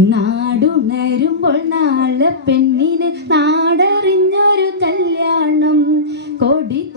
നാടുണരുമ്പോൾ നാളെ പെണ്ണിന് നാടറിഞ്ഞൊരു കല്യാണം. കൊടി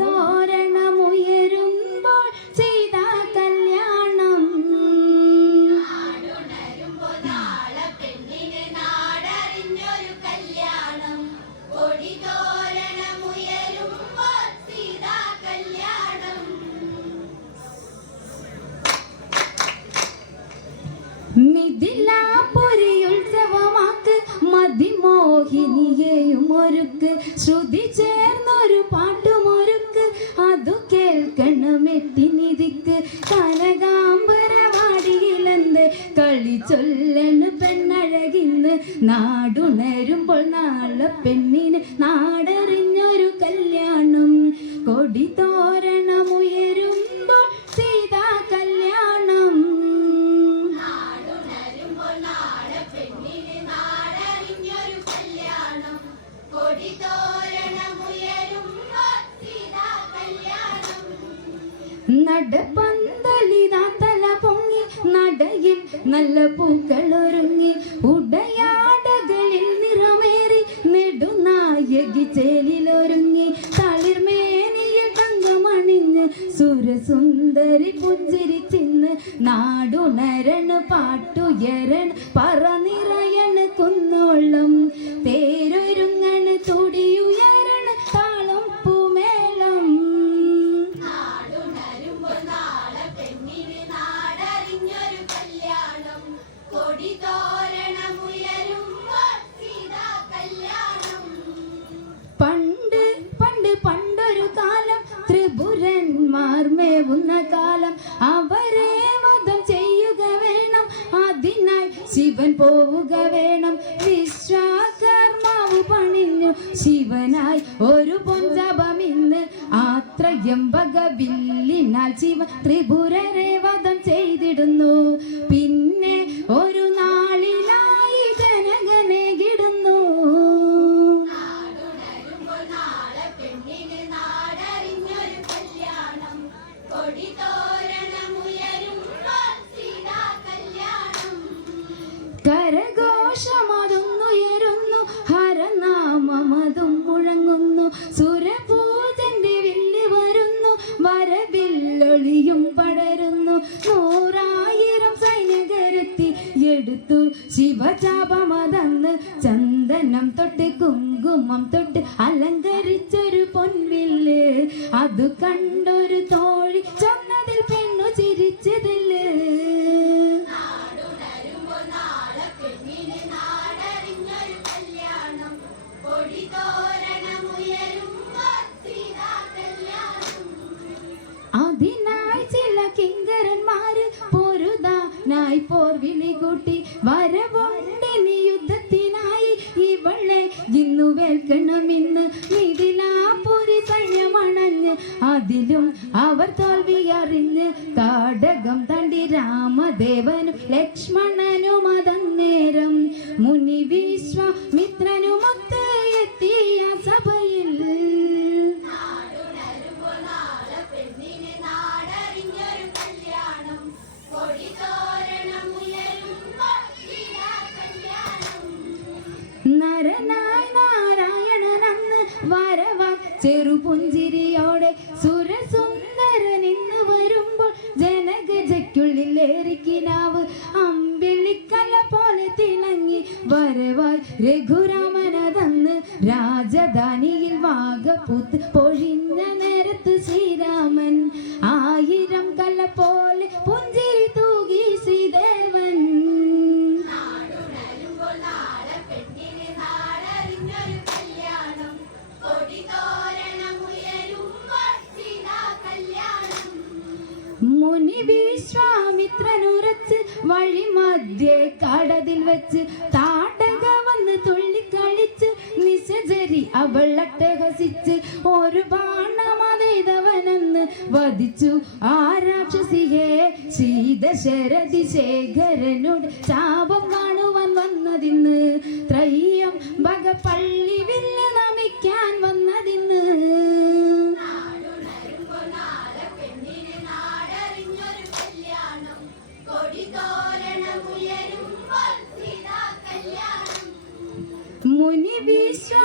മതിമോഹിനിയെയും ഒരുക്ക് ശ്രുതി ചേർന്നൊരു പാട്ടുമൊരുക്ക്. അതു കേൾക്കണമെത്തി നിധിക്ക് കനകാംബരവാടിയിലെന്ത് കളി ചൊല്ലണ് പെണ്ണഴകിന്ന്. നാടുണരുമ്പോൾ നാളെ പെണ്ണിന് നാടറിഞ്ഞൊരു കല്യാണം. കൊടി നടപ്പന്തലിതാ തല പൊങ്ങി നടയിൽ നല്ല പൂക്കൾ ഒരുങ്ങി ഉടയാടകളിൽ നിറമേറി നെടുനായകി ചേലിലൊരുങ്ങി. സുരസുന്ദരി പുഞ്ചിരിച്ചിന്ന് നാടുണരണ് പാട്ടുയരൺ പറ നിറയണ് കുന്നോളം. തേരൊരുങ്ങണ് തുടിയുയരണ് ത്രിപുരന്മാർ കാലം അവരെ മതം ചെയ്യുക വേണം. അതിനായി ശിവൻ പോവുക വേണം. വിശ്വാകർമാവ് പണിഞ്ഞു ശിവനായി ഒരു പൊഞ്ചപം ഇന്ന്. ആത്രയം ഭഗവില്ലിനാൽ ശിവ ത്രിപുരരെ വധം ചെയ്തിടുന്നു. പിന്നെ ഒരു നാളിലായി നൂറായിരം സൈനികരുത്തി എടുത്തു ശിവചാപമതന്ന് ചന്ദനം തൊട്ട് കുങ്കുമം തൊട്ട് അലങ്കരിച്ചൊരു പൊൻവില്ല്. അത് കണ്ടൊരു തോഴി ചൊന്നതിൽ പൊരുതാനായി പോർ വിളി കൂട്ടി വരവുണ്ടിനി യുദ്ധത്തിനായി. ഇവളെ ഇന്നു വേൽക്കണമെന്ന് മിഥിലാപുരി സൈന്യമണഞ്ഞ് അതിലും അവർ തോൽവി അറിഞ്ഞ് കാടകം തണ്ടി രാമദേവനും ലക്ഷ്മണനും അതന്നേരം മുനി വിശ്വാമിത്രനുമൊത്ത് എത്തിയ സഭയിൽ നരനായി നാരായണനന്ന് വരവാ ചെറുപുഞ്ചിരിയോടെ സുരസുന്ദരൻ ഇന്ന് വരുമ്പോൾ ജനഗജയ്ക്കുള്ളിൽ ഏറിക്കിനാവ് അമ്പിളിക്കല പോലെ തിളങ്ങി വരവായി രഘുരാമനതന്ന് രാജധാനിയിൽ വാഗപുത്ത് പൊഴിഞ്ഞ കാടതിൽ വെച്ച് താടക വന്ന് തുള്ളിക്കളിച്ച് നിശചരി അവൾ അട്ടഹസിച്ച് ഒരു ബാണമതേതവനെന്ന് വധിച്ചു. ആ രാക്ഷസിയെ ശ്രീദശരഥി ശേഖരനോട് ശാപം കാണുവാൻ വന്നതിന്ന് ത്രയ്യം ഭഗ വില്ല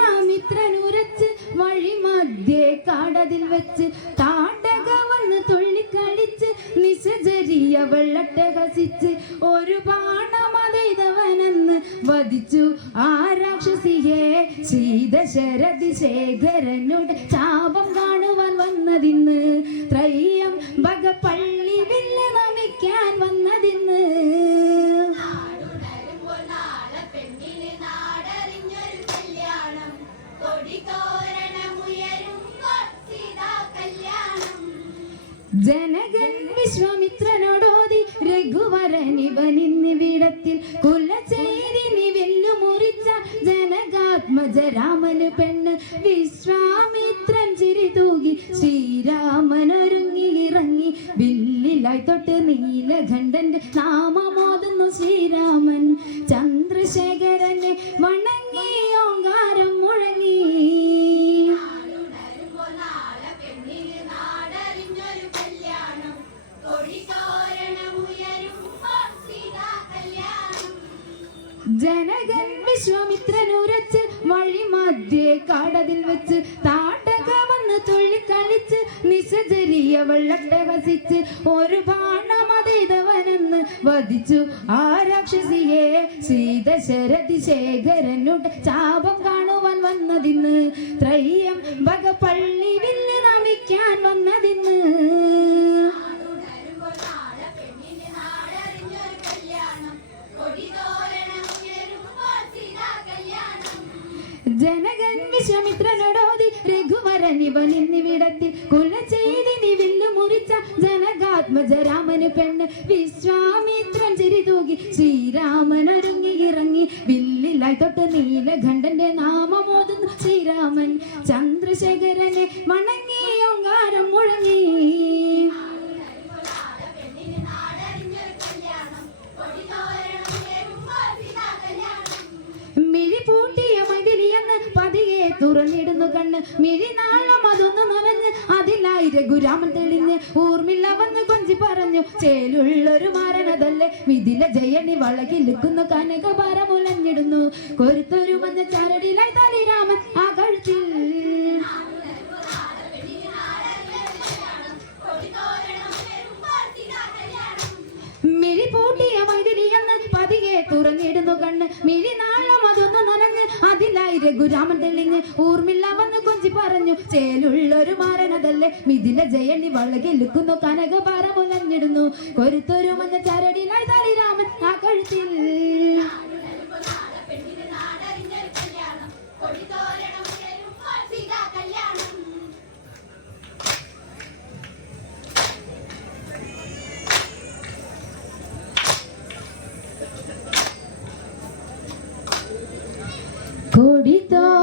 വിശ്വാമിത്രനുരച്ച് വഴി മധ്യേ കാടതിൽ വെച്ച് താണ്ടക വന്ന് തുള്ളിക്കളിച്ച് നിശചരിയ വെള്ളട്ടഹസിച്ച് ഒരു ബാണമതൈതവനെന്ന് വധിച്ചു. ആ രാക്ഷസിയെ ശ്രീദശരഥി ശേഖരനുടെ ചാപം കാണുവാൻ വന്നതിന്ന് ത്രയം ഭഗപള്ളി വില്ല നമിക്കാൻ വന്നതിന്ന് ജനകൻ വിശ്വാമിത്രനോടോതി രഘുവരനിവനിന്ന് വിടത്തിൽ കുലചേരിനി വെല്ലുമുറിച്ച ജനകാത്മജ രാമന് പെണ്ണ് വിശ്വാമിത്രൻ ചിരി തൂകി ശ്രീരാമനൊരുങ്ങി ഇറങ്ങി വില്ലിലായി തൊട്ട് നീലകണ്ഠന്റെ നാമമോതുന്നു ശ്രീരാമൻ ജനകൻ വിശ്വാമിത്രനുരച്ച് വഴി മധ്യേ കാടതിൽ വെച്ച് താട്ടക വന്ന് തുള്ളിക്കളിച്ച് നിശചരിയ വെള്ളട്ടഹസിച്ച് ഒരു പാണമതീതവനെന്ന് വധിച്ചു. ആ രാക്ഷസിയെ ശ്രീദശരഥി ശേഖരനുടെ ചാപം കാണുവാൻ വന്നതിന്ന് ത്രയ്യം ഭഗപള്ളി വില്ല് നമിക്കാൻ വന്നതിന്ന് രഘുവരനിവനിന്നിവിടത്തിൽ കുല ചെയ്തിനി വില്ലു മുറിച്ച ജനകാത്മജ രാമന് പെണ്ണ് വിശ്വാമിത്രൻ ചിരി ശ്രീരാമൻ ഒരുങ്ങി ഇറങ്ങി വില്ലിലായി തൊട്ട് നീലകണ്ഠന്റെ നാമമോതുന്നു ശ്രീരാമൻ ചന്ദ്രശേഖരനെ വണങ്ങി ഓങ്കാരം മുഴങ്ങി. തുറന്നിടുന്നു കണ്ണ്. മിഴിനാളം അതൊന്ന് നനഞ്ഞ് അതിലായി രഘുരാമൻ തെളിഞ്ഞ് ഊർമില്ല വന്ന് കൊഞ്ചി പറഞ്ഞു ചേലുള്ളൊരു മാരണതല്ലേ? വിധില ജയണി വളകിലുക്കുന്നു മുലഞ്ഞിടുന്നു. കൊരുത്തൊരു മഞ്ഞ ചരടിലായി തലി രാമൻ ആ കഴുത്തിൽ മിഴി പൂട്ടിയ മൈതിരിയെന്ന് രഘുരാമൻ തെളിഞ്ഞ് ഊർമിള വന്ന് കൊഞ്ചി പറഞ്ഞു. ചേലുള്ളൊരു മാരനതല്ലേ മിഥില ജയണി വളകിലുക്കുന്നു കനകഭാരമുലഞ്ഞിടുന്നു കൊരുത്തൊരു മഞ്ഞ ചരടിലായി രാമൻ ആ കഴുത്തിൽ. corito.